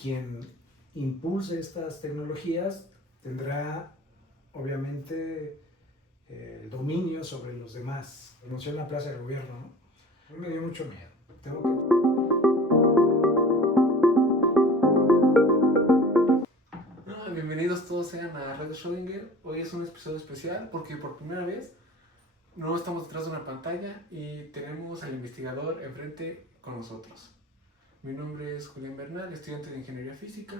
Quien impulse estas tecnologías tendrá obviamente el dominio sobre los demás. Renunció en la plaza del gobierno, ¿no? A mí me dio mucho miedo. Bienvenidos todos sean a Radio Schrödinger. Hoy es un episodio especial porque por primera vez no estamos detrás de una pantalla y tenemos al investigador enfrente con nosotros. Mi nombre es Julián Bernal, estudiante de Ingeniería Física.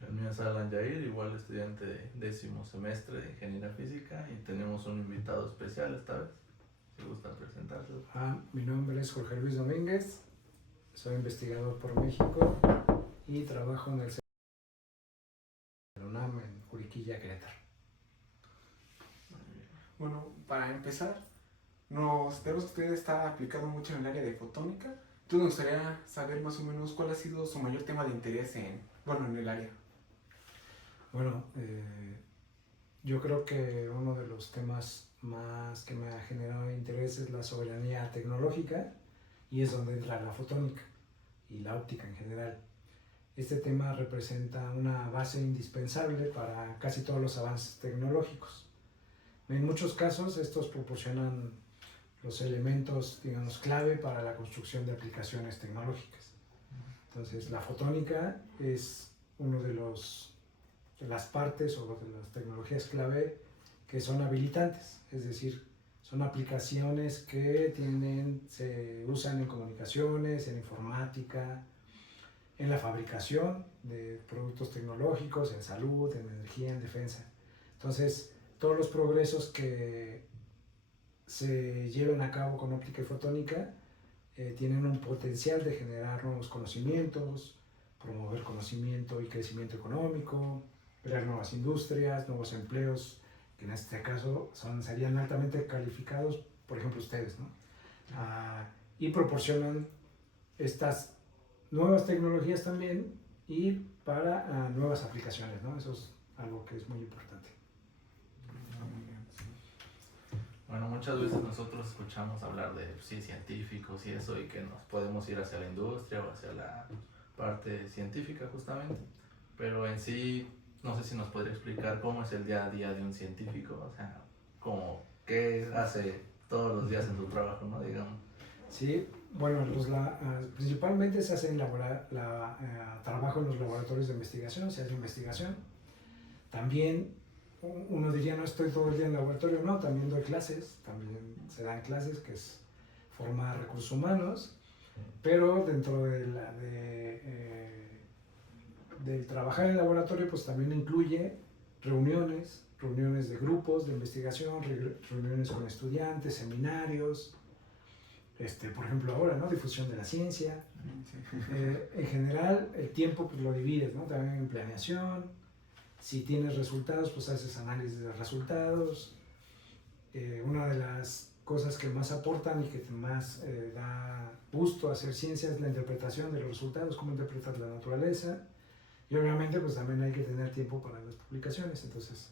El mío es Alan Yair, igual estudiante de 10º semestre de Ingeniería Física, y tenemos un invitado especial esta vez. Si gusta presentarse. Mi nombre es Jorge Luis Domínguez, soy investigador por México y trabajo en el Centro de la UNAM en Juriquilla, Querétaro. Bueno, para empezar, sabemos que usted está aplicado mucho en el área de fotónica. Entonces nos gustaría saber más o menos cuál ha sido su mayor tema de interés en el área. Bueno, yo creo que uno de los temas más que me ha generado interés es la soberanía tecnológica, y es donde entra la fotónica y la óptica en general. Este tema representa una base indispensable para casi todos los avances tecnológicos. En muchos casos estos proporcionan los elementos, digamos, clave para la construcción de aplicaciones tecnológicas. Entonces, la fotónica es uno de las partes o de las tecnologías clave que son habilitantes, es decir, son aplicaciones que se usan en comunicaciones, en informática, en la fabricación de productos tecnológicos, en salud, en energía, en defensa. Entonces, todos los progresos que se lleven a cabo con óptica y fotónica tienen un potencial de generar nuevos conocimientos, promover conocimiento y crecimiento económico, crear nuevas industrias, nuevos empleos, que en este caso serían altamente calificados, por ejemplo ustedes, ¿no? Y proporcionan estas nuevas tecnologías también y para nuevas aplicaciones, ¿no? Eso es algo que es muy importante. Bueno, muchas veces nosotros escuchamos hablar de científicos y eso, y que nos podemos ir hacia la industria o hacia la parte científica justamente, pero en sí no sé si nos podría explicar cómo es el día a día de un científico, o sea, qué hace todos los días en su trabajo, ¿no? Digamos. Sí, bueno, principalmente se hace trabajo en los laboratorios de investigación, se hace investigación. También uno diría, no estoy todo el día en el laboratorio, no, también doy clases, también se dan clases, que es formar recursos humanos, pero dentro del trabajar en el laboratorio, pues también incluye reuniones de grupos de investigación, reuniones con estudiantes, seminarios, por ejemplo ahora, ¿no? Difusión de la ciencia. En general, el tiempo pues lo divides, ¿no? También en planeación. Si tienes resultados, pues haces análisis de resultados. Una de las cosas que más aportan y que más da gusto hacer ciencia es la interpretación de los resultados, cómo interpretas la naturaleza. Y obviamente pues también hay que tener tiempo para las publicaciones. Entonces,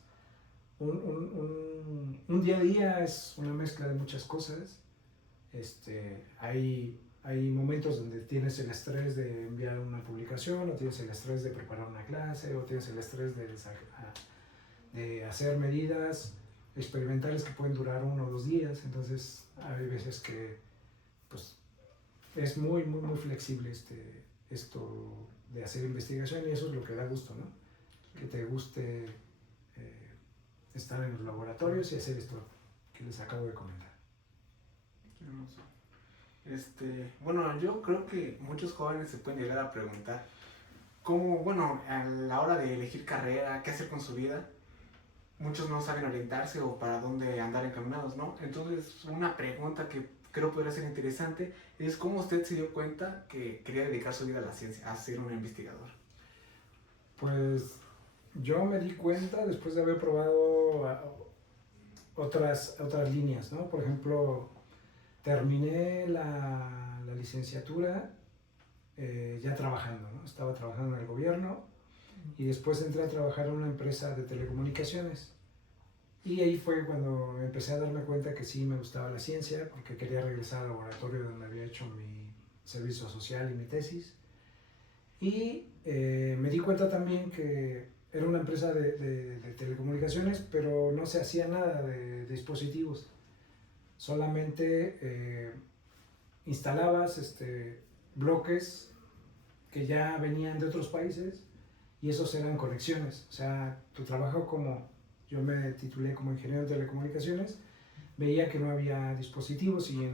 un día a día es una mezcla de muchas cosas. Hay momentos donde tienes el estrés de enviar una publicación, o tienes el estrés de preparar una clase, o tienes el estrés de hacer medidas experimentales que pueden durar 1 o 2 días. Entonces hay veces que pues, es muy flexible esto de hacer investigación, y eso es lo que da gusto, ¿no? Que te guste estar en los laboratorios y hacer esto que les acabo de comentar. Hermoso. Bueno, yo creo que muchos jóvenes se pueden llegar a preguntar cómo, a la hora de elegir carrera, qué hacer con su vida, muchos no saben orientarse o para dónde andar encaminados, ¿no? Entonces, una pregunta que creo podría ser interesante es cómo usted se dio cuenta que quería dedicar su vida a la ciencia, a ser un investigador. Pues yo me di cuenta después de haber probado otras líneas, ¿no? Por ejemplo, terminé la licenciatura ya trabajando, ¿no? Estaba trabajando en el gobierno y después entré a trabajar en una empresa de telecomunicaciones. Y ahí fue cuando empecé a darme cuenta que sí me gustaba la ciencia, porque quería regresar al laboratorio donde había hecho mi servicio social y mi tesis. Y me di cuenta también que era una empresa de telecomunicaciones, pero no se hacía nada de dispositivos. Solamente instalabas bloques que ya venían de otros países y esos eran conexiones. O sea, tu trabajo como, yo me titulé como ingeniero de telecomunicaciones, veía que no había dispositivos y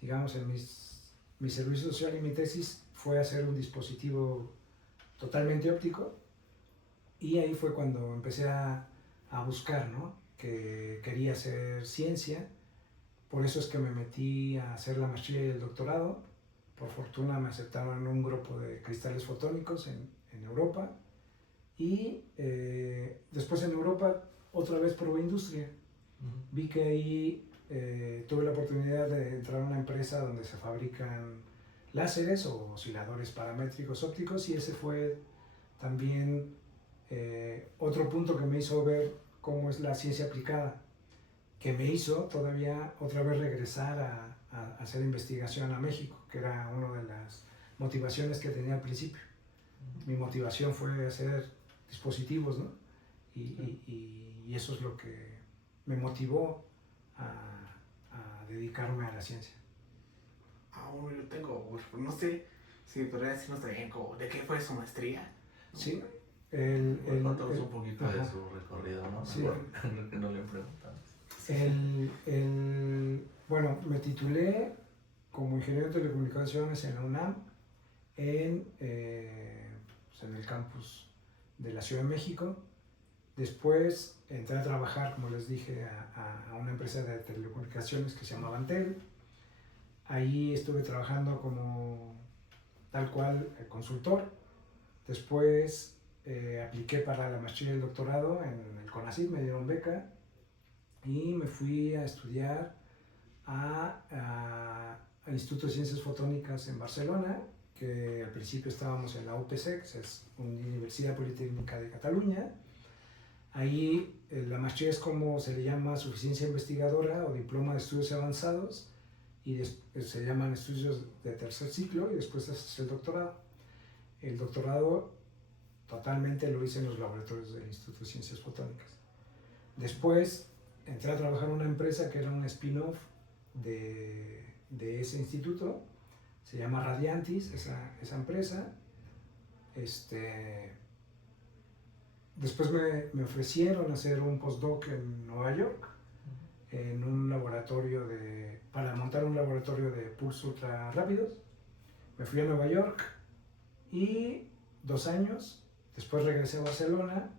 digamos, en mi servicio social y mi tesis fue hacer un dispositivo totalmente óptico y ahí fue cuando empecé a buscar, ¿no? Que quería hacer ciencia, por eso es que me metí a hacer la maestría y el doctorado. Por fortuna me aceptaron en un grupo de cristales fotónicos en Europa y después en Europa otra vez probé industria. Vi que ahí tuve la oportunidad de entrar a una empresa donde se fabrican láseres o osciladores paramétricos ópticos y ese fue también otro punto que me hizo ver cómo es la ciencia aplicada, que me hizo todavía otra vez regresar a hacer investigación a México, que era una de las motivaciones que tenía al principio. Mi motivación fue hacer dispositivos, ¿no? Y eso es lo que me motivó a dedicarme a la ciencia. Bueno, yo tengo, no sé si podría decirnos también como de qué fue su maestría. Sí. Cuéntanos un poquito de su recorrido, ¿no? Sí. Que no le preguntamos. Bueno, me titulé como ingeniero de telecomunicaciones en la UNAM, en el campus de la Ciudad de México. Después entré a trabajar, como les dije, a una empresa de telecomunicaciones que se llamaba Antel. Ahí estuve trabajando como tal cual consultor. Después apliqué para la maestría y el doctorado en el CONACYT, me dieron beca y me fui a estudiar al Instituto de Ciencias Fotónicas en Barcelona, que al principio estábamos en la UPC, que es Universidad Politécnica de Cataluña. Ahí la maestría es como se le llama suficiencia investigadora o diploma de estudios avanzados y se llaman estudios de tercer ciclo y después haces el doctorado. El doctorado totalmente lo hice en los laboratorios del Instituto de Ciencias Fotónicas. Después entré a trabajar en una empresa que era un spin-off de ese instituto, se llama Radiantis, esa empresa. Después me ofrecieron hacer un postdoc en Nueva York, en un laboratorio para montar un laboratorio de pulsos ultra rápidos. Me fui a Nueva York y 2 años, después regresé a Barcelona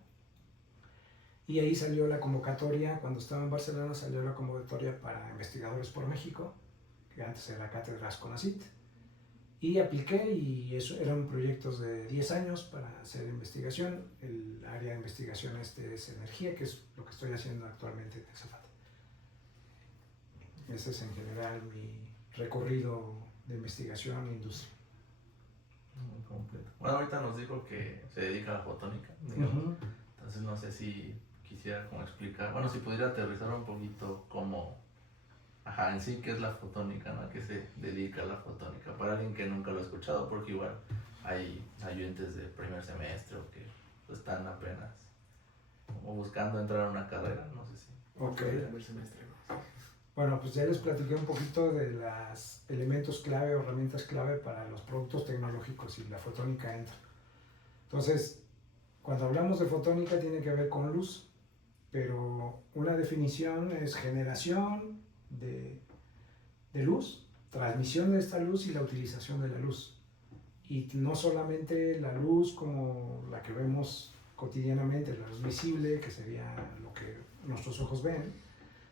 y ahí salió la convocatoria, cuando estaba en Barcelona salió la convocatoria para investigadores por México, que antes era la cátedra CONACYT. Y apliqué y eso eran proyectos de 10 años para hacer investigación. El área de investigación es energía, que es lo que estoy haciendo actualmente en Texafat. Ese es en general mi recorrido de investigación e industria. Muy completo. Bueno, ahorita nos dijo que se dedica a la fotónica, digamos. Entonces no sé si quisiera como explicar, bueno, si pudiera aterrizar un poquito cómo, en sí, qué es la fotónica, ¿no? ¿A qué se dedica la fotónica? Para alguien que nunca lo ha escuchado, porque igual hay oyentes de primer semestre o que están apenas como buscando entrar a una carrera, no sé si. Ok. Primer semestre, ¿no? Bueno, pues ya les platiqué un poquito de los elementos clave o herramientas clave para los productos tecnológicos y la fotónica entra. Entonces, cuando hablamos de fotónica tiene que ver con luz, pero una definición es generación de luz, transmisión de esta luz y la utilización de la luz. Y no solamente la luz como la que vemos cotidianamente, la luz visible, que sería lo que nuestros ojos ven,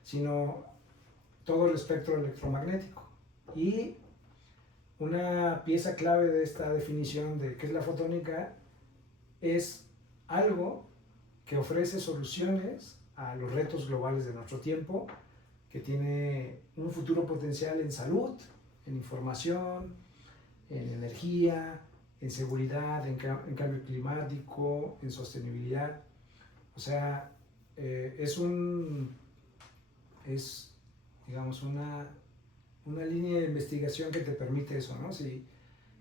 sino todo el espectro electromagnético. Y una pieza clave de esta definición de qué es la fotónica es algo que ofrece soluciones a los retos globales de nuestro tiempo, que tiene un futuro potencial en salud, en información, en energía, en seguridad, en cambio climático, en sostenibilidad. O sea, es digamos una línea de investigación que te permite eso, ¿no? Si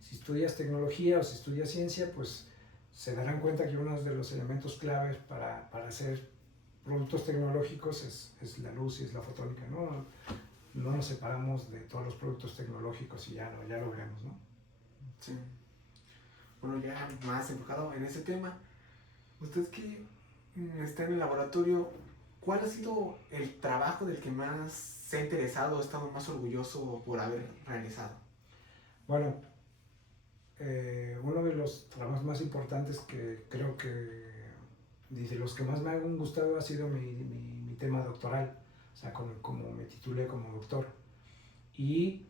Si estudias tecnología o si estudias ciencia, pues se darán cuenta que uno de los elementos claves para hacer productos tecnológicos es la luz y es la fotónica, ¿no? No nos separamos de todos los productos tecnológicos y ya lo veremos, ¿no? Sí. Bueno, ya más enfocado en ese tema, usted que está en el laboratorio, ¿cuál ha sido el trabajo del que más se ha interesado o estado más orgulloso por haber realizado? Bueno, uno de los trabajos más importantes que creo que, de los que más me han gustado, ha sido mi tema doctoral, o sea, como me titulé como doctor. Y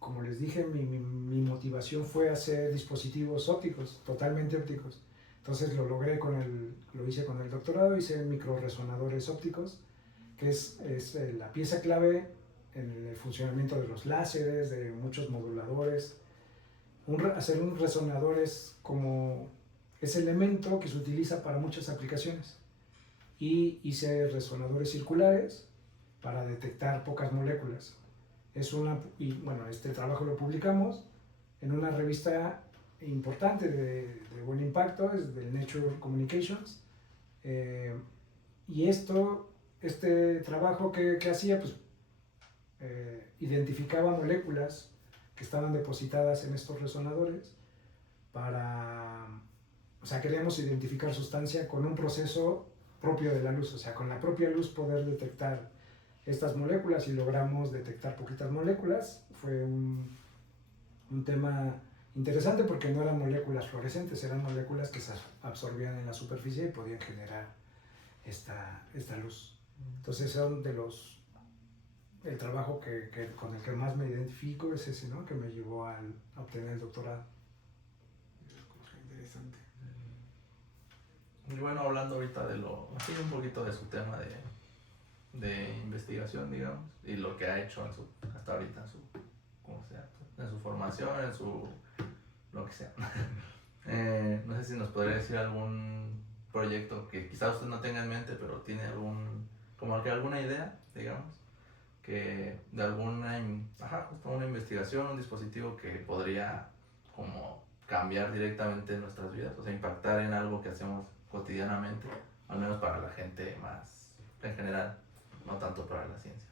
como les dije, mi motivación fue hacer dispositivos ópticos, totalmente ópticos. Entonces lo hice con el doctorado, hice microresonadores ópticos, que es la pieza clave en el funcionamiento de los láseres, de muchos moduladores. Hacer un resonador es como ese elemento que se utiliza para muchas aplicaciones. Y hice resonadores circulares para detectar pocas moléculas. Este trabajo lo publicamos en una revista importante de buen impacto, es del Nature Communications. Y este trabajo que hacía, pues, identificaba moléculas que estaban depositadas en estos resonadores o sea, queríamos identificar sustancia con un proceso propio de la luz, o sea, con la propia luz poder detectar estas moléculas, y logramos detectar poquitas moléculas. Fue un tema interesante porque no eran moléculas fluorescentes, eran moléculas que se absorbían en la superficie y podían generar esta luz. Entonces el trabajo con el que más me identifico es ese, ¿no? Que me llevó a obtener el doctorado. Interesante. Y bueno, hablando ahorita así un poquito de su tema de investigación, digamos, y lo que ha hecho hasta ahorita en su formación, lo que sea. No sé si nos podría decir algún proyecto que quizás usted no tenga en mente, pero tiene alguna idea, digamos, que de justo una investigación, un dispositivo que podría como cambiar directamente nuestras vidas, o sea, impactar en algo que hacemos cotidianamente, al menos para la gente más en general, no tanto para la ciencia.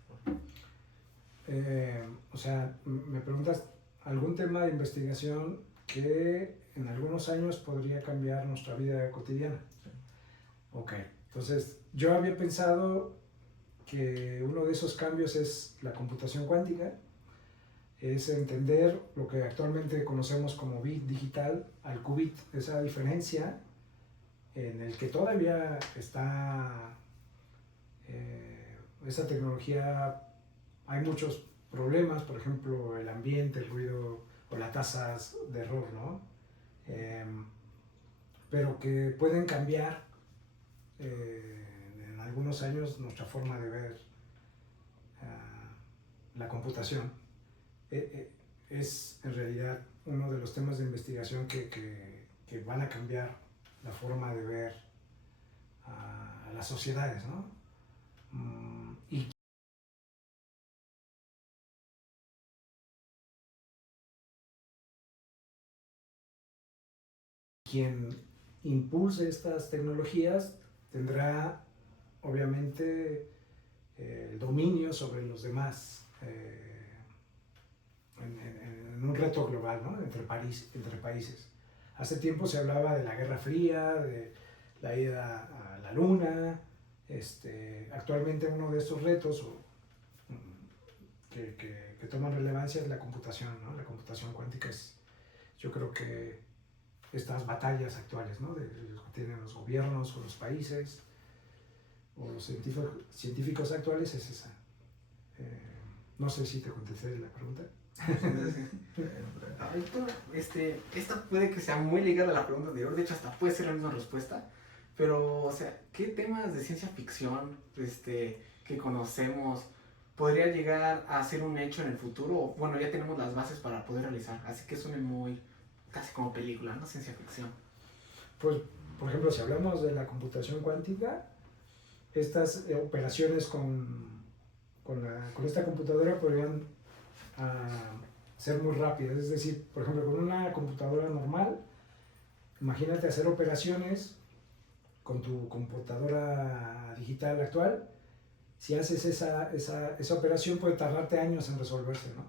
O sea, me preguntas algún tema de investigación que en algunos años podría cambiar nuestra vida cotidiana. Sí. Ok, entonces yo había pensado que uno de esos cambios es la computación cuántica, es entender lo que actualmente conocemos como bit digital al qubit, esa diferencia en el que todavía está esa tecnología. Hay muchos problemas, por ejemplo, el ambiente, el ruido o las tasas de error, ¿no? Pero que pueden cambiar en algunos años nuestra forma de ver la computación. Es en realidad uno de los temas de investigación que van a cambiar la forma de ver a las sociedades, ¿no? Y quien impulse estas tecnologías tendrá obviamente el dominio sobre los demás en un reto global, ¿no? entre países. Hace tiempo se hablaba de la Guerra Fría, de la ida a la Luna. Actualmente uno de estos retos que toman relevancia es la computación, ¿no? La computación cuántica yo creo que estas batallas actuales, ¿no? que tienen los gobiernos o los países o los científicos actuales es esa. No sé si te contesté la pregunta. Esta puede que sea muy ligada a la pregunta anterior, de hecho hasta puede ser la misma respuesta, pero, o sea, ¿qué temas de ciencia ficción que conocemos podría llegar a ser un hecho en el futuro? Bueno, ya tenemos las bases para poder realizar, así que suene muy, casi como película, ¿no? Ciencia ficción. Pues, por ejemplo, si hablamos de la computación cuántica, estas operaciones con esta computadora podrían ser muy rápidas. Es decir, por ejemplo, con una computadora normal, imagínate hacer operaciones con tu computadora digital actual. Si haces esa operación puede tardarte años en resolverse, ¿no?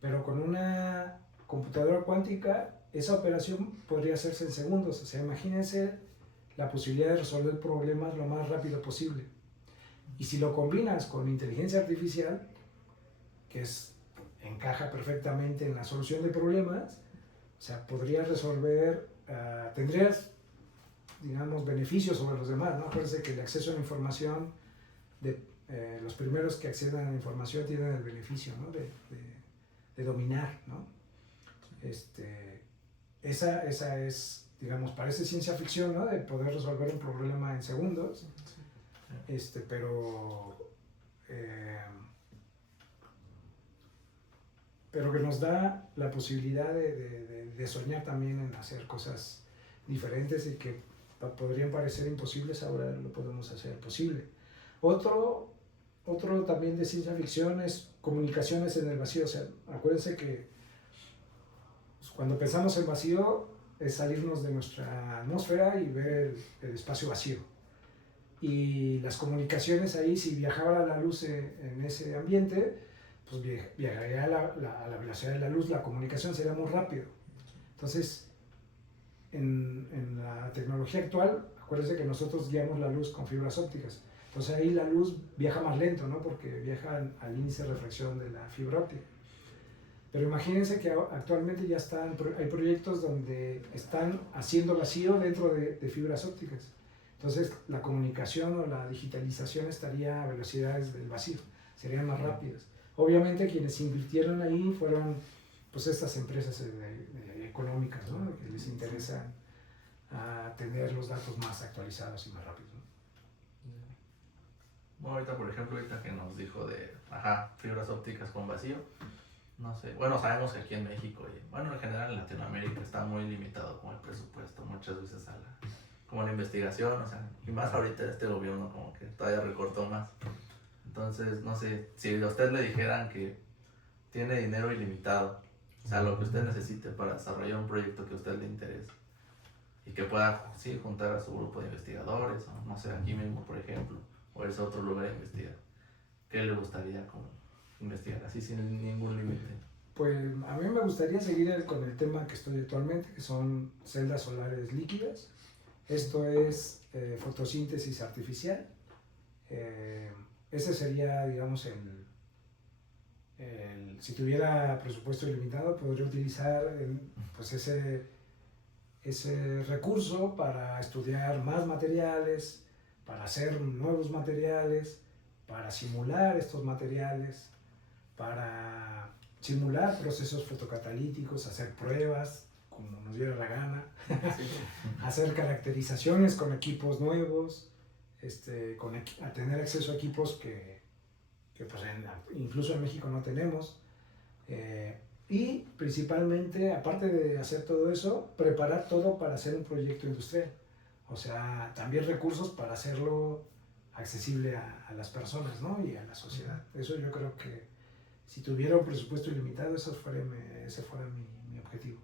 Pero con una computadora cuántica, esa operación podría hacerse en segundos. O sea, imagínense la posibilidad de resolver problemas lo más rápido posible. Y si lo combinas con inteligencia artificial, que encaja perfectamente en la solución de problemas, o sea, podrías resolver, tendrías, digamos, beneficios sobre los demás, ¿no? Acuérdense que el acceso a la información, los primeros que acceden a la información tienen el beneficio, ¿no? de dominar, ¿no? Esa es, digamos, parece ciencia ficción, ¿no? De poder resolver un problema en segundos, pero que nos da la posibilidad de soñar también en hacer cosas diferentes y que podrían parecer imposibles, ahora lo podemos hacer posible. Otro también de ciencia ficción es comunicaciones en el vacío. O sea, acuérdense que cuando pensamos en vacío es salirnos de nuestra atmósfera y ver el espacio vacío. Y las comunicaciones ahí, si viajara la luz en ese ambiente, pues viajaría a la velocidad de la luz, la comunicación sería muy rápido. Entonces, en la tecnología actual, acuérdense que nosotros guiamos la luz con fibras ópticas. Entonces ahí la luz viaja más lento, ¿no? Porque viaja al índice de reflexión de la fibra óptica. Pero imagínense que actualmente ya hay proyectos donde están haciendo vacío dentro de fibras ópticas. Entonces la comunicación o la digitalización estaría a velocidades del vacío, serían más rápidas. Obviamente quienes invirtieron ahí fueron pues estas empresas económicas, ¿no? Que les interesa tener los datos más actualizados y más rápidos, ¿no? Bueno, ahorita, por ejemplo, ahorita que nos dijo de, fibras ópticas con vacío, no sé, bueno, sabemos que aquí en México y, bueno, en general en Latinoamérica está muy limitado con el presupuesto, muchas veces como la investigación, o sea, y más ahorita este gobierno como que todavía recortó más. Entonces, no sé, si a usted le dijeran que tiene dinero ilimitado, o sea, lo que usted necesite para desarrollar un proyecto que a usted le interese y que pueda, sí, juntar a su grupo de investigadores, o no sé, aquí mismo, por ejemplo, o irse a otro lugar a investigar, ¿qué le gustaría como investigar así sin ningún límite? Pues a mí me gustaría seguir con el tema que estoy actualmente, que son celdas solares líquidas. Esto es fotosíntesis artificial. Ese sería, digamos, si tuviera presupuesto ilimitado, podría utilizar pues ese recurso para estudiar más materiales, para hacer nuevos materiales, para simular estos materiales, para simular procesos fotocatalíticos, hacer pruebas como nos diera la gana, hacer caracterizaciones con equipos nuevos, a tener acceso a equipos que pues incluso en México no tenemos, y principalmente, aparte de hacer todo eso, preparar todo para hacer un proyecto industrial. O sea, también recursos para hacerlo accesible a las personas, ¿no? Y a la sociedad. Eso yo creo que si tuviera un presupuesto ilimitado, ese fuera mi objetivo.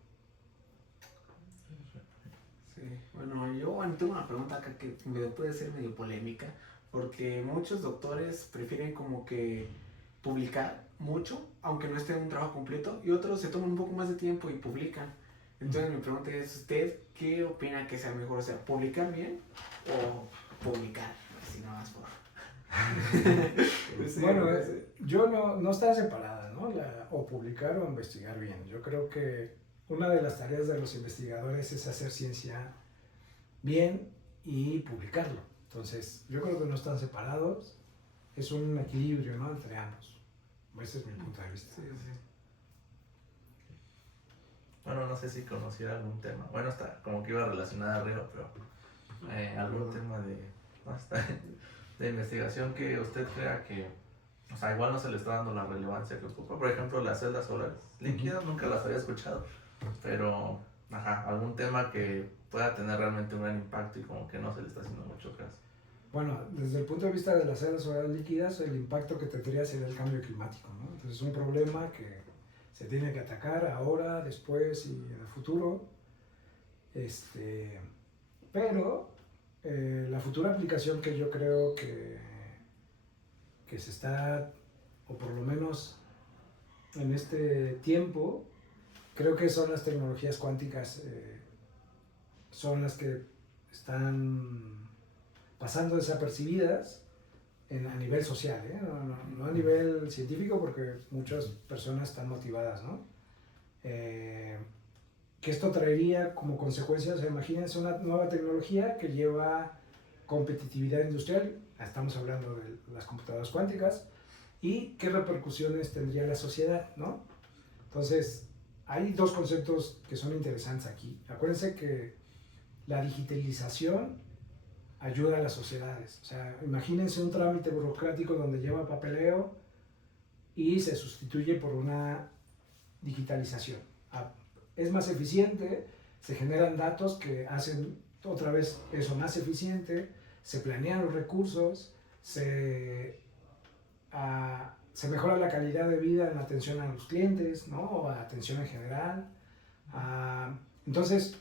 Sí, bueno, yo tengo una pregunta acá que puede ser medio polémica, porque muchos doctores prefieren como que publicar mucho, aunque no esté en un trabajo completo, y otros se toman un poco más de tiempo y publican. Entonces mi pregunta es, ¿usted qué opina que sea mejor? O sea, ¿publicar bien o publicar? Así nada más por... Bueno, yo no está separada, ¿no? O publicar o investigar bien. Yo creo que una de las tareas de los investigadores es hacer ciencia bien y publicarlo. Entonces, yo creo que no están separados. Es un equilibrio, ¿no? Entre ambos. Ese es mi punto de vista. Sí, sí. Bueno, no sé si conociera algún tema. Bueno, está como que iba relacionada arriba, pero algún tema de investigación que usted crea que, o sea, igual no se le está dando la relevancia que ocupa. Por ejemplo, las celdas solares líquidas, nunca las había escuchado, pero, algún tema que pueda tener realmente un gran impacto y como que no se le está haciendo mucho caso. Bueno, desde el punto de vista de las celdas solares líquidas, el impacto que tendría sería el cambio climático, ¿no? Entonces es un problema que Se tiene que atacar ahora, después y en el futuro. Pero la futura aplicación que yo creo que se está, o por lo menos en este tiempo, creo que son las tecnologías cuánticas, son las que están pasando desapercibidas a nivel social, no a nivel científico, porque muchas personas están motivadas, ¿no? Que esto traería como consecuencia, o sea, imagínense una nueva tecnología que lleva competitividad industrial, estamos hablando de las computadoras cuánticas, y qué repercusiones tendría la sociedad, ¿no? Entonces, hay dos conceptos que son interesantes aquí. Acuérdense que la digitalización ayuda a las sociedades. O sea, imagínense un trámite burocrático donde lleva papeleo y se sustituye por una digitalización. Es más eficiente, se generan datos que hacen otra vez eso más eficiente, se planean los recursos, se mejora la calidad de vida en la atención a los clientes, ¿no? O a la atención en general. Entonces,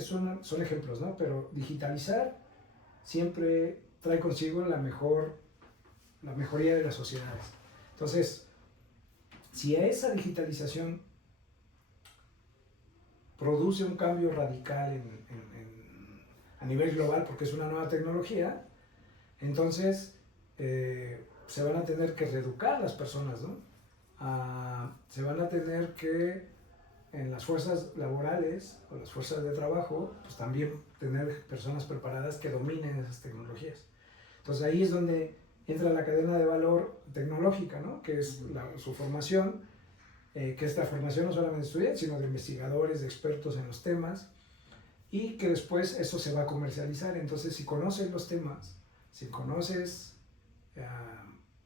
son ejemplos, ¿no? Pero digitalizar siempre trae consigo la mejoría de las sociedades. Entonces, si esa digitalización produce un cambio radical a nivel global, porque es una nueva tecnología, entonces se van a tener que reeducar las personas, ¿no? Se van a tener que, en las fuerzas laborales o las fuerzas de trabajo, pues también tener personas preparadas que dominen esas tecnologías. Entonces ahí es donde entra la cadena de valor tecnológica, ¿no? Que es su formación, que esta formación no solamente de estudiantes, sino de investigadores, de expertos en los temas, y que después eso se va a comercializar. Entonces, si conoces los temas, si conoces,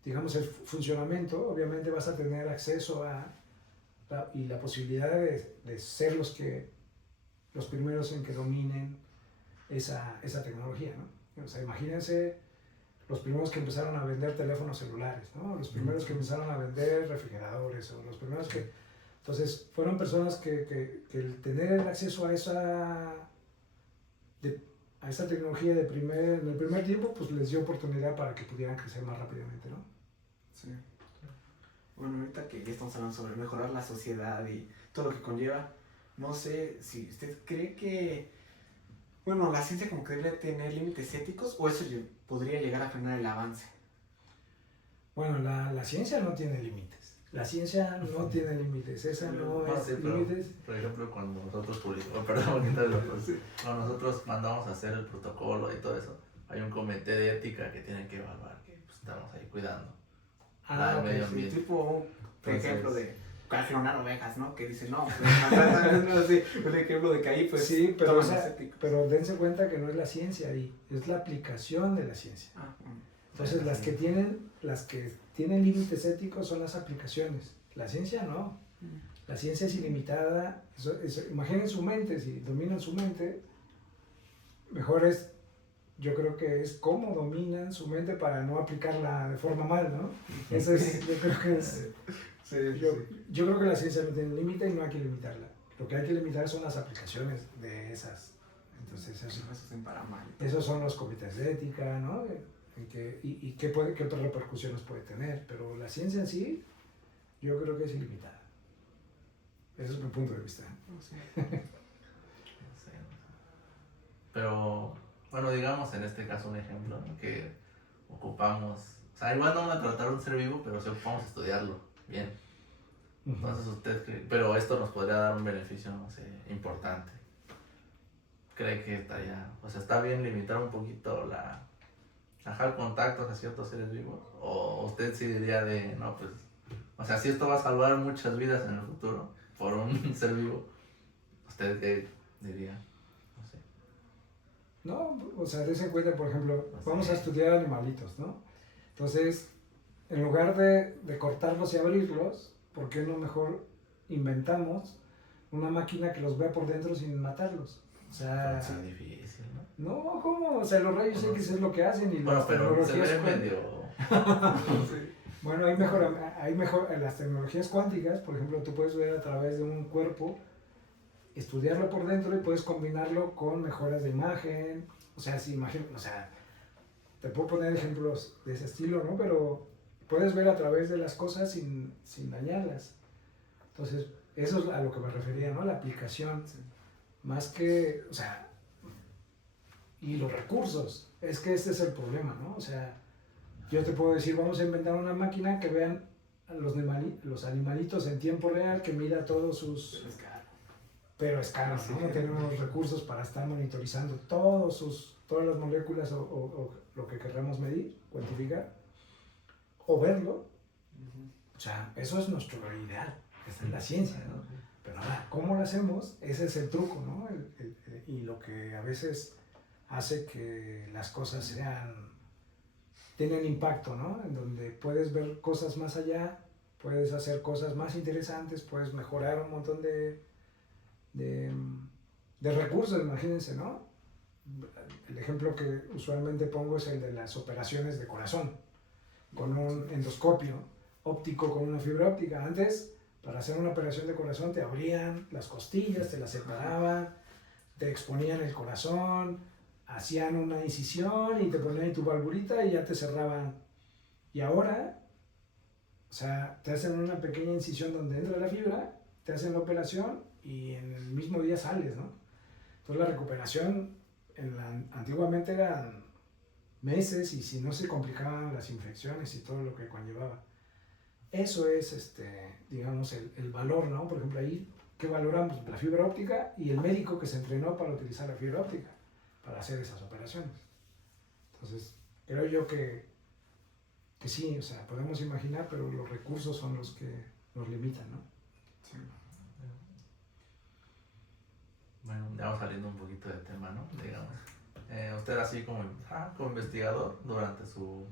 digamos, el funcionamiento, obviamente vas a tener acceso y la posibilidad de ser los primeros en que dominen esa tecnología, ¿no? O sea, imagínense los primeros que empezaron a vender teléfonos celulares, ¿no? Los primeros que empezaron a vender refrigeradores, o los primeros que... Entonces, fueron personas que el tener el acceso a esa tecnología en el primer tiempo, pues les dio oportunidad para que pudieran crecer más rápidamente, ¿no? Sí. Bueno, ahorita que ya estamos hablando sobre mejorar la sociedad y todo lo que conlleva, no sé si usted cree que, bueno, la ciencia como que debe tener límites éticos, o eso podría llegar a frenar el avance. Bueno, la ciencia no tiene límites. La ciencia no tiene límites. Esa no es límites. Por ejemplo, cuando nosotros cuando nosotros mandamos a hacer el protocolo y todo eso, hay un comité de ética que tienen que evaluar que pues, estamos ahí cuidando al medio ambiente. Tipo, por ejemplo, de clonar ovejas, ¿no? Que dicen, no, un ejemplo de que ahí, pues, sí, pero dense cuenta que no es la ciencia ahí, es la aplicación de la ciencia. Entonces, las que tienen límites éticos son las aplicaciones. La ciencia no. La ciencia es ilimitada. Imaginen su mente, si dominan su mente, mejor yo creo que es cómo dominan su mente para no aplicarla de forma mal, ¿no? Eso es, yo creo que es... Yo creo que la ciencia no tiene límite y no hay que limitarla. Lo que hay que limitar son las aplicaciones de esas. Entonces, esos son los comités de ética, ¿no? Y qué otras repercusiones puede tener. Pero la ciencia en sí, yo creo que es ilimitada. Ese es mi punto de vista. Sí. Pero, bueno, digamos en este caso un ejemplo, ¿no? Que ocupamos, o sea, igual no vamos a tratar un ser vivo, pero sí ocupamos estudiarlo bien. Entonces usted cree, pero esto nos podría dar un beneficio, no sé, importante. ¿Cree que está bien limitar un poquito dejar contactos a ciertos seres vivos? ¿O usted sí diría no, pues, o sea, si esto va a salvar muchas vidas en el futuro por un ser vivo, ¿usted qué diría? No sé. No, o sea, dense cuenta, por ejemplo, vamos a estudiar animalitos, ¿no? Entonces, en lugar de cortarlos y abrirlos, ¿por qué no mejor inventamos una máquina que los vea por dentro sin matarlos? O sea... Es difícil, ¿no? No, ¿cómo? O sea, los rayos X es lo que hacen y bueno, las pero tecnologías... se ve medio... Bueno, hay mejor, en las tecnologías cuánticas, por ejemplo, tú puedes ver a través de un cuerpo, estudiarlo por dentro y puedes combinarlo con mejoras de imagen. O sea, si imagen, o sea, te puedo poner ejemplos de ese estilo, ¿no? Pero puedes ver a través de las cosas sin dañarlas. Entonces, eso es a lo que me refería, ¿no? La aplicación, Sí. más que, o sea, y los recursos. Es que este es el problema, ¿no? O sea, yo te puedo decir, vamos a inventar una máquina que vean a los animalitos en tiempo real, que mida todos sus... Es caro. Pero es caro, ¿no? No tenemos los recursos para estar monitorizando todas las moléculas o lo que querramos medir, cuantificar, o verlo. O sea, eso es nuestro ideal, esa es la ciencia, ¿no? Pero ahora, ¿cómo lo hacemos? Ese es el truco, ¿no? Y lo que a veces hace que las cosas tienen impacto, ¿no? En donde puedes ver cosas más allá, puedes hacer cosas más interesantes, puedes mejorar un montón de recursos, imagínense, ¿no? El ejemplo que usualmente pongo es el de las operaciones de corazón, con un endoscopio óptico con una fibra óptica. Antes, para hacer una operación de corazón, te abrían las costillas, te las separaban, te exponían el corazón, hacían una incisión y te ponían en tu valvulita y ya te cerraban. Y ahora, o sea, te hacen una pequeña incisión donde entra la fibra, te hacen la operación y en el mismo día sales, ¿no? Entonces la recuperación antiguamente eran meses y si no se complicaban las infecciones y todo lo que conllevaba. Eso es, digamos, el valor, ¿no? Por ejemplo, ahí, ¿qué valoramos? La fibra óptica y el médico que se entrenó para utilizar la fibra óptica para hacer esas operaciones. Entonces, creo yo que sí, o sea, podemos imaginar, pero los recursos son los que nos limitan, ¿no? Sí. Bueno, ya vamos saliendo un poquito del tema, ¿no? Digamos. Usted así como investigador durante su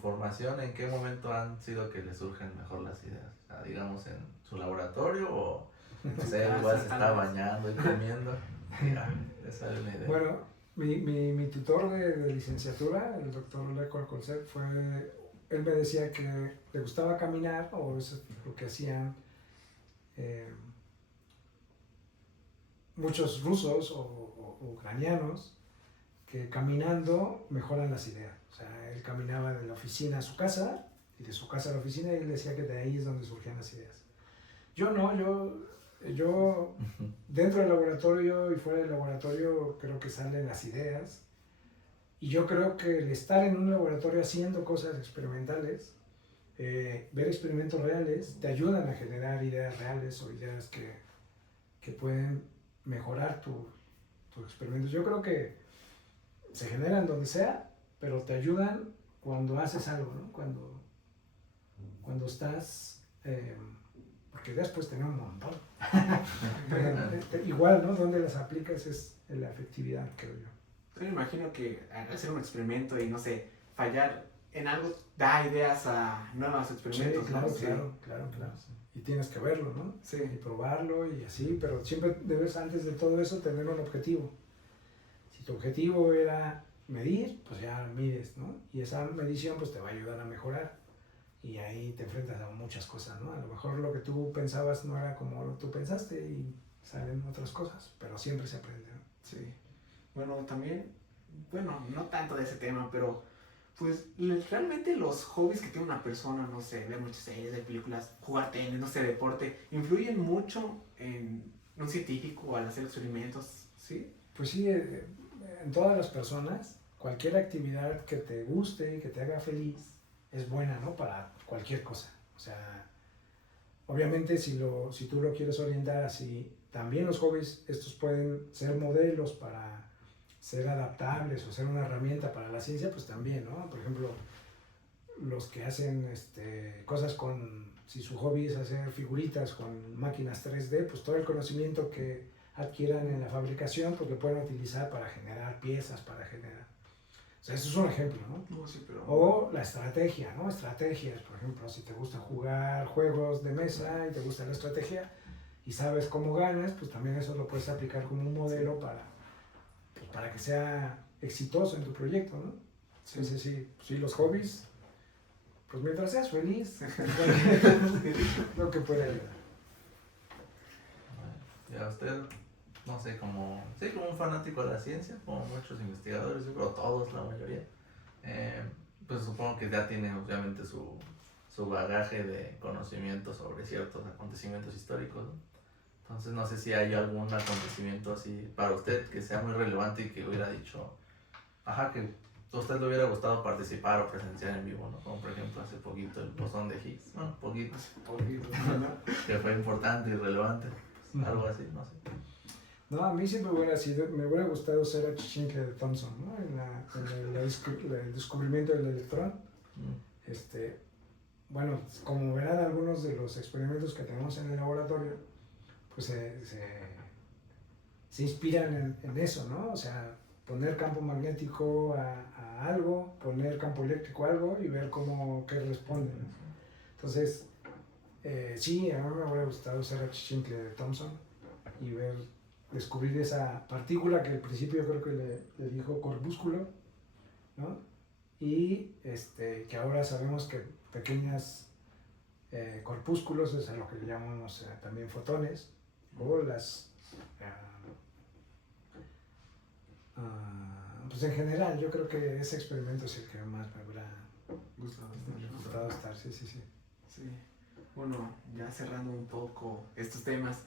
formación, ¿en qué momento han sido que le surgen mejor las ideas? O sea, digamos en su laboratorio o, no sé, igual se está bañando y comiendo y ya, le sale una idea. Bueno, mi tutor de licenciatura, el doctor Leco Alcocer, él me decía que le gustaba caminar, o eso es lo que hacían muchos rusos o ucranianos, que caminando mejoran las ideas. O sea, él caminaba de la oficina a su casa y de su casa a la oficina y él decía que de ahí es donde surgían las ideas. Yo no, yo dentro del laboratorio y fuera del laboratorio creo que salen las ideas y yo creo que el estar en un laboratorio haciendo cosas experimentales, ver experimentos reales, te ayudan a generar ideas reales o ideas que pueden mejorar tu experimento. Yo creo que se generan donde sea, pero te ayudan cuando haces algo, ¿no? Cuando estás, porque después tenemos un montón. Igual, ¿no? Donde las aplicas es en la efectividad, creo yo. Yo me imagino que al hacer un experimento y, no sé, fallar en algo da ideas a nuevos experimentos, Sí, claro, ¿no? claro. Y tienes que verlo, ¿no? Sí. Y probarlo y así, pero siempre debes antes de todo eso tener un objetivo. Si tu objetivo era medir, pues ya mides, ¿no? Y esa medición pues te va a ayudar a mejorar. Y ahí te enfrentas a muchas cosas, ¿no? A lo mejor lo que tú pensabas no era como tú pensaste y salen otras cosas, pero siempre se aprende, ¿no? Sí. Bueno, también, bueno, no tanto de ese tema, pero pues realmente los hobbies que tiene una persona, no sé, ver muchas series, ver películas, jugar tenis, no sé, deporte, influyen mucho en un científico al hacer experimentos, ¿sí? Pues sí, en todas las personas, cualquier actividad que te guste y que te haga feliz es buena, ¿no? Para cualquier cosa. O sea, obviamente si tú lo quieres orientar así, también los hobbies estos pueden ser modelos para ser adaptables o ser una herramienta para la ciencia, pues también, ¿no? Por ejemplo, los que hacen cosas si su hobby es hacer figuritas con máquinas 3D, pues todo el conocimiento que adquieran en la fabricación, pues lo pueden utilizar para generar piezas, O sea, eso es un ejemplo, ¿no? No, sí, pero... O la estrategia, ¿no? Estrategias, por ejemplo, si te gusta jugar juegos de mesa y te gusta la estrategia y sabes cómo ganas, pues también eso lo puedes aplicar como un modelo para que sea exitoso en tu proyecto, ¿no? Sí. Entonces, sí, los hobbies pues mientras seas feliz, lo que pueda ayudar. Ya usted, no sé, como un fanático de la ciencia, como muchos investigadores, yo creo todos, la mayoría, pues supongo que ya tiene obviamente su bagaje de conocimiento sobre ciertos acontecimientos históricos, ¿no? Entonces no sé si hay algún acontecimiento así para usted que sea muy relevante y que hubiera dicho, ajá, que a usted le hubiera gustado participar o presenciar en vivo, ¿no? Como por ejemplo hace poquito el bosón de Higgs, bueno, poquito, que fue importante y relevante, pues, algo así, no sé. No, a mí siempre me hubiera gustado ser a Chichincle de Thomson, ¿no? En el descubrimiento del electrón. Bueno, como verán algunos de los experimentos que tenemos en el laboratorio, pues se inspiran en eso, ¿no? O sea, poner campo magnético a algo, poner campo eléctrico a algo y ver qué responde, ¿no? Entonces, sí, a mí me hubiera gustado ser a Chichincle de Thomson y descubrir esa partícula que al principio creo que le dijo corpúsculo, ¿no? Y que ahora sabemos que pequeños corpúsculos es a lo que le llamamos también fotones, o pues en general yo creo que ese experimento es el que más me hubiera gustado estar, sí. Sí. Bueno, ya cerrando un poco estos temas,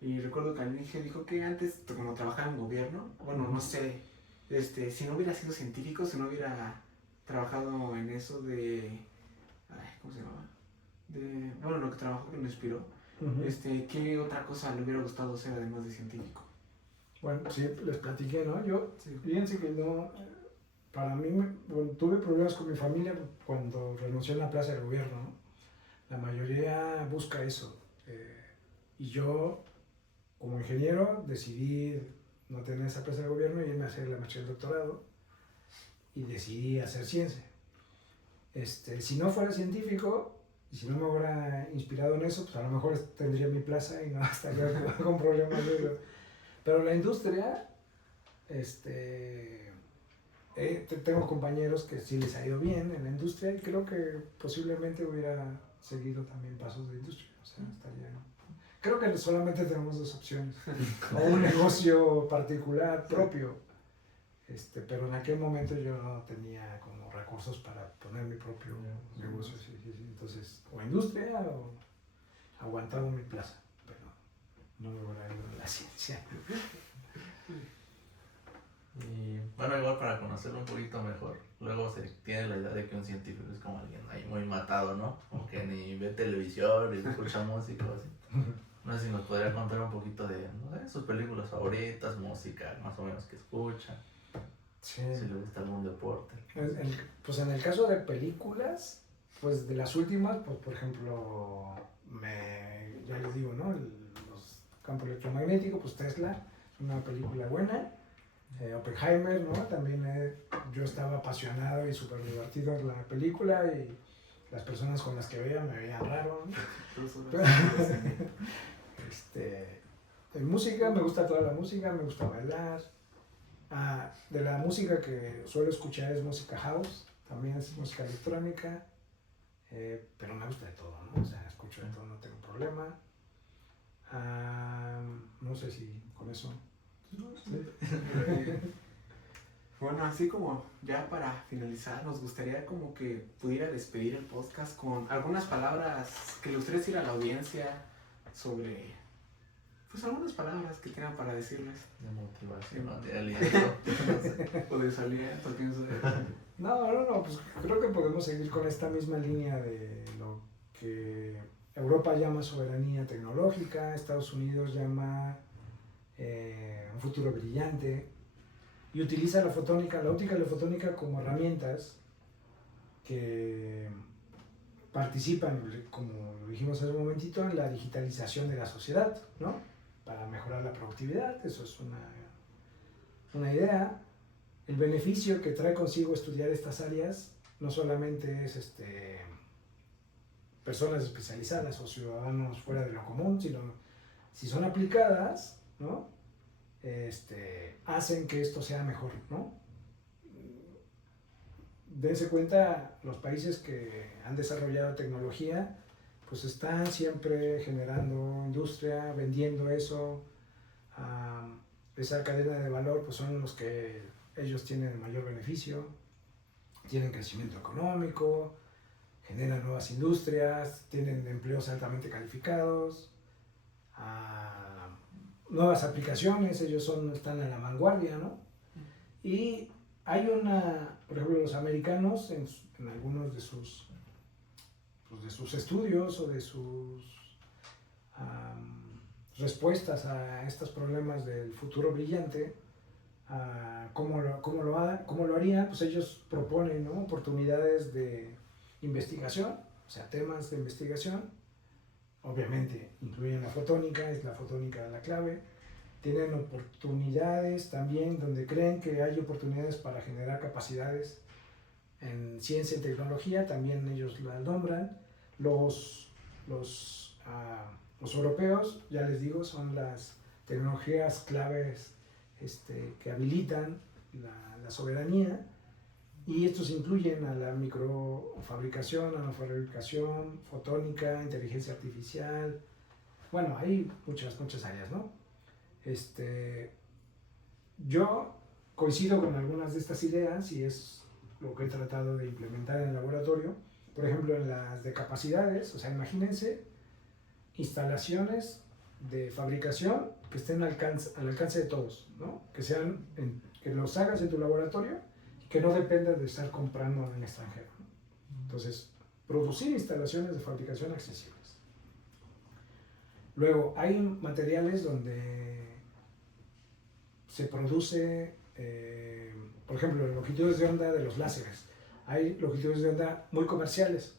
y recuerdo que al inicio dijo que antes, como trabajaba en gobierno, bueno, no sé, si no hubiera sido científico, si no hubiera trabajado en eso ¿cómo se llamaba? Bueno, lo que trabajó que me inspiró, ¿qué otra cosa le hubiera gustado ser además de científico? Bueno, sí, les platiqué, ¿no? Sí. Fíjense que no, para mí, tuve problemas con mi familia cuando renuncié a una plaza de gobierno, ¿no? La mayoría busca eso. Y yo, como ingeniero, decidí no tener esa plaza de gobierno y irme a hacer la maestría y el doctorado y decidí hacer ciencia. Si no fuera científico y si no me hubiera inspirado en eso, pues a lo mejor tendría mi plaza y no estaría con problemas de eso. Pero la industria, tengo compañeros que sí les ha ido bien en la industria y creo que posiblemente hubiera seguido también pasos de industria. O sea, creo que solamente tenemos dos opciones. O un negocio particular propio, pero en aquel momento yo no tenía como recursos para poner mi propio negocio. Sí. Entonces, o industria o aguantaba mi plaza, pero no me hubiera ido en la ciencia. Y bueno, igual para conocerlo un poquito mejor, luego se tiene la idea de que un científico es como alguien ahí muy matado, ¿no? Como que ni ve televisión, ni escucha música o así. No sé si nos podría contar un poquito de, no sé, sus películas favoritas, música más o menos que escucha. Sí. Si le gusta algún deporte. Pues en el caso de películas, pues de las últimas, pues por ejemplo, ya les digo, ¿no? Los campos electromagnéticos, pues Tesla, es una película buena. Oppenheimer, ¿no? También yo estaba apasionado y súper divertido en la película y las personas con las que veía me veían raro, ¿no? En música, me gusta toda la música, me gusta bailar. De la música que suelo escuchar es música house, también es música electrónica, pero me gusta de todo, ¿no? O sea, escucho de todo, no tengo problema. No sé si con eso... Sí. Bueno, así como ya para finalizar, nos gustaría como que pudiera despedir el podcast con algunas palabras que le gustaría decir a la audiencia sobre, pues algunas palabras que tengan para decirles. De motivación, de aliento. O de desaliento, pienso. No, pues creo que podemos seguir con esta misma línea de lo que Europa llama soberanía tecnológica, Estados Unidos llama un futuro brillante, y utiliza la óptica y la fotónica como herramientas que participan, como lo dijimos hace un momentito, en la digitalización de la sociedad, ¿no? Para mejorar la productividad, eso es una idea. El beneficio que trae consigo estudiar estas áreas no solamente es personas especializadas o ciudadanos fuera de lo común, sino si son aplicadas, ¿no? Hacen que esto sea mejor, ¿no? dense cuenta, los países que han desarrollado tecnología, pues están siempre generando industria, vendiendo eso. Esa cadena de valor, pues son los que ellos tienen el mayor beneficio, tienen crecimiento económico, generan nuevas industrias, tienen empleos altamente calificados, nuevas aplicaciones, ellos están a la vanguardia, ¿no? Y hay por ejemplo, los americanos en algunos de sus estudios o de sus respuestas a estos problemas del futuro brillante, ¿cómo lo harían? Pues ellos proponen, ¿no?, oportunidades de investigación, o sea, temas de investigación. Obviamente incluyen la fotónica, es la fotónica la clave. Tienen oportunidades también donde creen que hay oportunidades para generar capacidades en ciencia y tecnología, también ellos la nombran. Los europeos, ya les digo, son las tecnologías claves que habilitan la soberanía, y estos incluyen a la microfabricación, nanofabricación, fotónica, inteligencia artificial. Bueno, hay muchas áreas, ¿no? Yo coincido con algunas de estas ideas y es lo que he tratado de implementar en el laboratorio. Por ejemplo, en las de capacidades, o sea, imagínense instalaciones de fabricación que estén al alcance de todos, ¿no? Que los hagas en tu laboratorio y que no dependas de estar comprando en el extranjero, ¿no? Entonces, producir instalaciones de fabricación accesibles. Luego, hay materiales donde se produce, por ejemplo, longitudes de onda de los láseres. Hay longitudes de onda muy comerciales,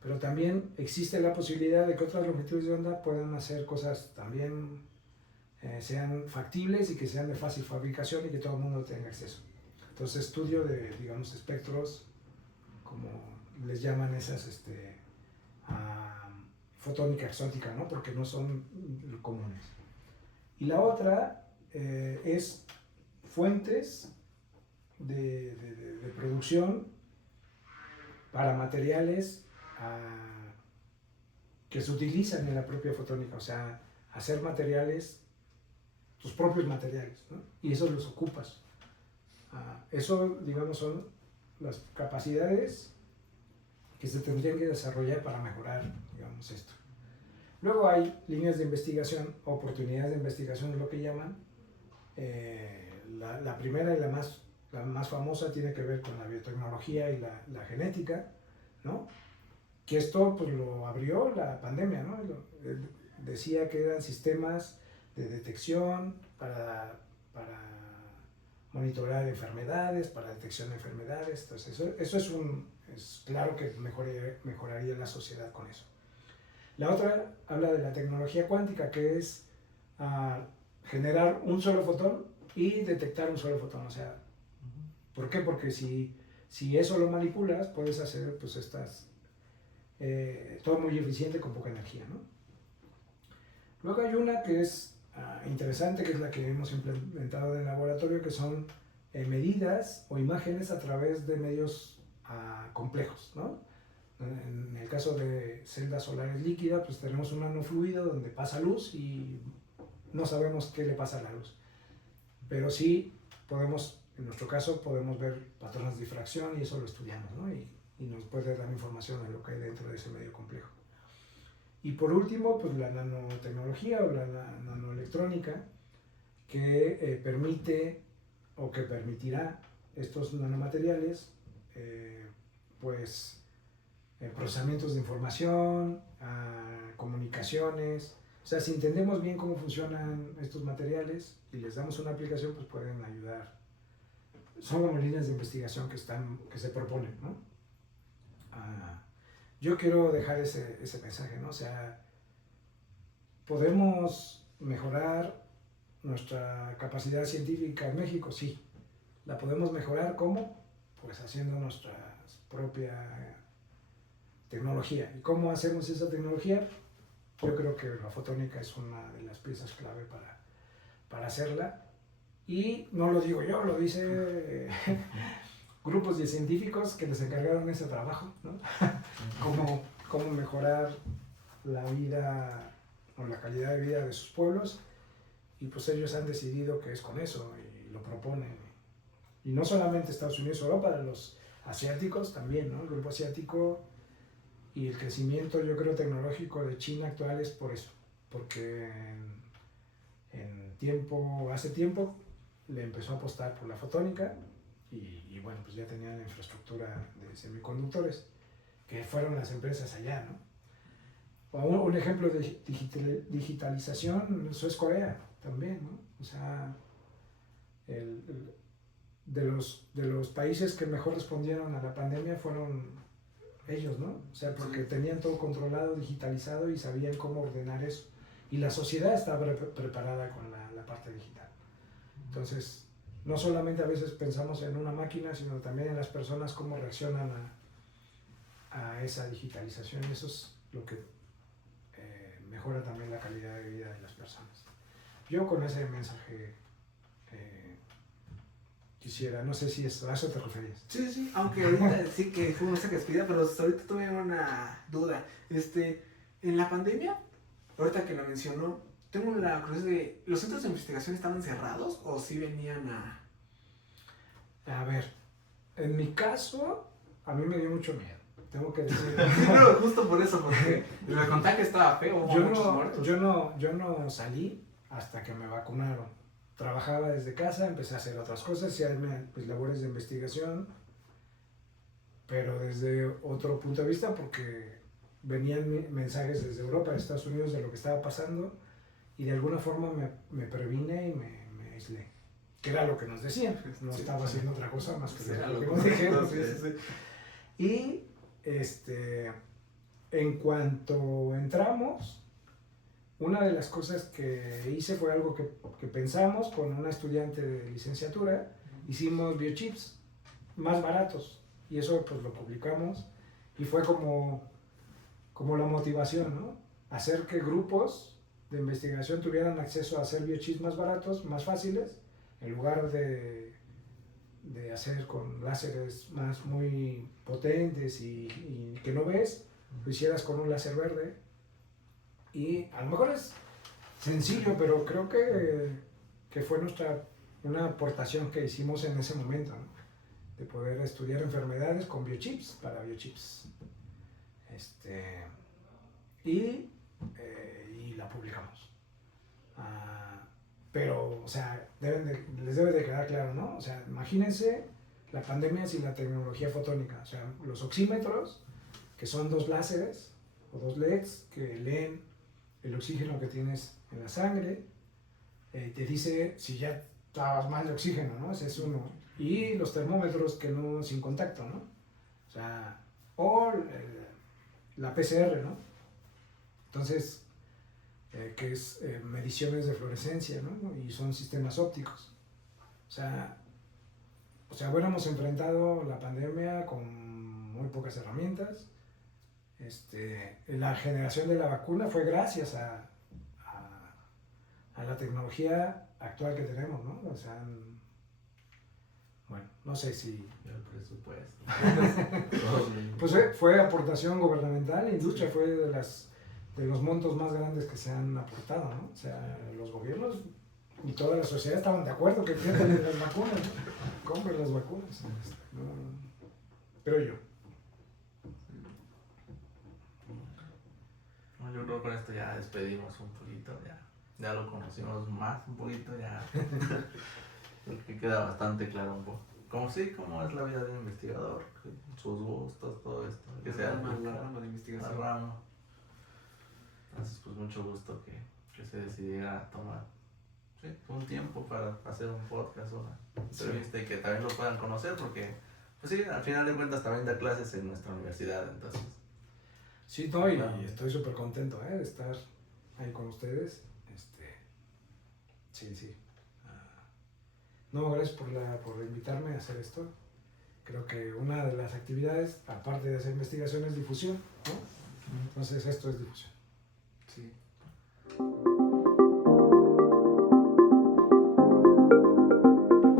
pero también existe la posibilidad de que otras longitudes de onda puedan hacer cosas también sean factibles y que sean de fácil fabricación y que todo el mundo tenga acceso. Entonces, estudio de, digamos, espectros, como les llaman esas, fotónica exótica, ¿no? Porque no son comunes. Y la otra es fuentes de producción para materiales que se utilizan en la propia fotónica, o sea, hacer materiales, tus propios materiales, ¿no? Y eso los ocupas. Eso, digamos, son las capacidades que se tendrían que desarrollar para mejorar, digamos, esto. Luego hay líneas de investigación, oportunidades de investigación es lo que llaman. La primera y la más famosa tiene que ver con la biotecnología y la genética, ¿no? Que esto pues lo abrió la pandemia, ¿no? Decía que eran sistemas de detección para monitorear enfermedades, para detección de enfermedades. Entonces eso es claro que mejoraría la sociedad con eso. La otra habla de la tecnología cuántica, que es generar un solo fotón y detectar un solo fotón. O sea, ¿por qué? Porque si eso lo manipulas, puedes hacer pues todo muy eficiente con poca energía, ¿no? Luego hay una que es interesante, que es la que hemos implementado en el laboratorio, que son medidas o imágenes a través de medios complejos, ¿no? En el caso de celdas solares líquidas, pues tenemos un nanofluido donde pasa luz y no sabemos qué le pasa a la luz. Pero sí en nuestro caso, podemos ver patrones de difracción y eso lo estudiamos, ¿no? Y nos puede dar información de lo que hay dentro de ese medio complejo. Y por último, pues la nanotecnología o la nanoelectrónica, que permite o que permitirá estos nanomateriales, procesamientos de información, comunicaciones. O sea, si entendemos bien cómo funcionan estos materiales y les damos una aplicación, pues pueden ayudar. Son como líneas de investigación que se proponen, ¿no? Yo quiero dejar ese mensaje, ¿no? O sea, ¿podemos mejorar nuestra capacidad científica en México? Sí. ¿La podemos mejorar cómo? Pues haciendo nuestra propia tecnología. ¿Y cómo hacemos esa tecnología? Yo creo que la fotónica es una de las piezas clave para hacerla. Y no lo digo yo, lo dice grupos de científicos que les encargaron ese trabajo, ¿no? Cómo mejorar la vida o la calidad de vida de sus pueblos, y pues ellos han decidido que es con eso y lo proponen. Y no solamente Estados Unidos, Europa, los asiáticos también, ¿no? El grupo asiático y el crecimiento, yo creo, tecnológico de China actual es por eso, porque hace tiempo le empezó a apostar por la fotónica y bueno, pues ya tenían la infraestructura de semiconductores, que fueron las empresas allá, ¿no? Un ejemplo de digitalización, eso es Corea también, ¿no? O sea, de los países que mejor respondieron a la pandemia fueron ellos, ¿no? O sea, porque tenían todo controlado, digitalizado y sabían cómo ordenar eso. Y la sociedad estaba preparada con la parte digital. Entonces, no solamente a veces pensamos en una máquina, sino también en las personas, cómo reaccionan a esa digitalización. Eso es lo que mejora también la calidad de vida de las personas. Yo con ese mensaje quisiera, no sé si a eso te referías. Sí, aunque ahorita sí que fue una despedida, pero hasta ahorita tuve una duda. En la pandemia, ahorita que lo mencionó, tengo la curiosidad de, ¿los centros de investigación estaban cerrados o sí venían a...? A ver, en mi caso, a mí me dio mucho miedo, tengo que decir. Sí, no, justo por eso, porque el contagio estaba feo, hubo muchos muertos. Yo no salí hasta que me vacunaron. Trabajaba desde casa, empecé a hacer otras cosas, hacía mis labores de investigación, pero desde otro punto de vista, porque venían mensajes desde Europa, de Estados Unidos, de lo que estaba pasando, y de alguna forma me previne y me aislé, que era lo que nos decían, no estaba haciendo otra cosa más que lo que nos dijeron. Y en cuanto entramos, una de las cosas que hice fue algo que pensamos con una estudiante de licenciatura, hicimos biochips más baratos y eso pues lo publicamos y fue como la motivación, ¿no? Hacer que grupos de investigación tuvieran acceso a hacer biochips más baratos, más fáciles, en lugar de hacer con láseres muy potentes y que no ves, lo hicieras con un láser verde. Y a lo mejor es sencillo, pero creo que fue una aportación que hicimos en ese momento, ¿no? De poder estudiar enfermedades con biochips, para biochips. Y la publicamos. Pero, o sea, les debe de quedar claro, ¿no? O sea, imagínense la pandemia sin la tecnología fotónica. O sea, los oxímetros, que son 2 láseres o 2 LEDs que leen el oxígeno que tienes en la sangre, te dice si ya estabas mal de oxígeno, ¿no? Ese es uno. Y los termómetros que no, sin contacto, ¿no? O sea, la PCR, ¿no? Entonces, que es mediciones de fluorescencia, ¿no? Y son sistemas ópticos. O sea, bueno, hemos enfrentado la pandemia con muy pocas herramientas. La generación de la vacuna fue gracias a la tecnología actual que tenemos, ¿no? O sea, bueno, no sé si... El presupuesto. Pues fue aportación gubernamental, industria fue de los montos más grandes que se han aportado, ¿no? O sea, los gobiernos y toda la sociedad estaban de acuerdo que pierden las vacunas, ¿no? Compren las vacunas. Pero yo creo que con esto ya despedimos un poquito, ya lo conocimos más un poquito, ya creo que queda bastante claro un poco. Cómo es la vida de un investigador, sus gustos, todo esto. Que sea la rama de investigación. La rama. Entonces, pues mucho gusto que se decidiera tomar un tiempo para hacer un podcast, una entrevista y que también lo puedan conocer, porque, pues sí, al final de cuentas también da clases en nuestra universidad, entonces. Sí, no, y estoy súper contento de estar ahí con ustedes. Sí. No, gracias por invitarme a hacer esto. Creo que una de las actividades, aparte de hacer investigación, es difusión, ¿no? Entonces esto es difusión. Sí.